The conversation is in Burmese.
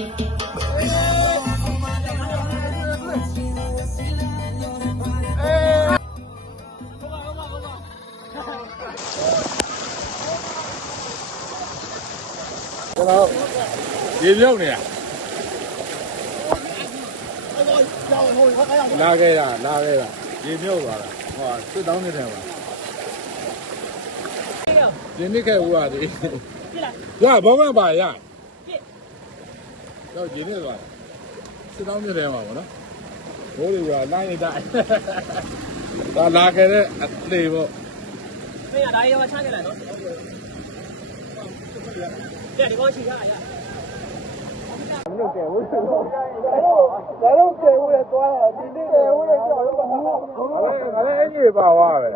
ကျွန်တော်ရေမြုပ်နေရလာခဲ့တာရေမြုပ်သွားတာဟောစစ်တောင်းနေတယ်ပါဒီနေ့ခဲ့ဦးရတယ်ရဘောကပါရတော့ရေနေသွားစစ်တောင်းနေတယ်မှာပေါ့နော်ဘိုးတွေကနိုင်နေတိုင်းဒါလာခဲ့တဲ့အလေပေါ့没呀，大爷要抢起来喏。这里给我取下来呀。မလုပ်တယ်ဘူးဒါတော့ကျေဦးလေသွားတာဒီနေ့ကျေဦးလေကြောက်လို့ငါလည်းအကြီးပါသွားပဲ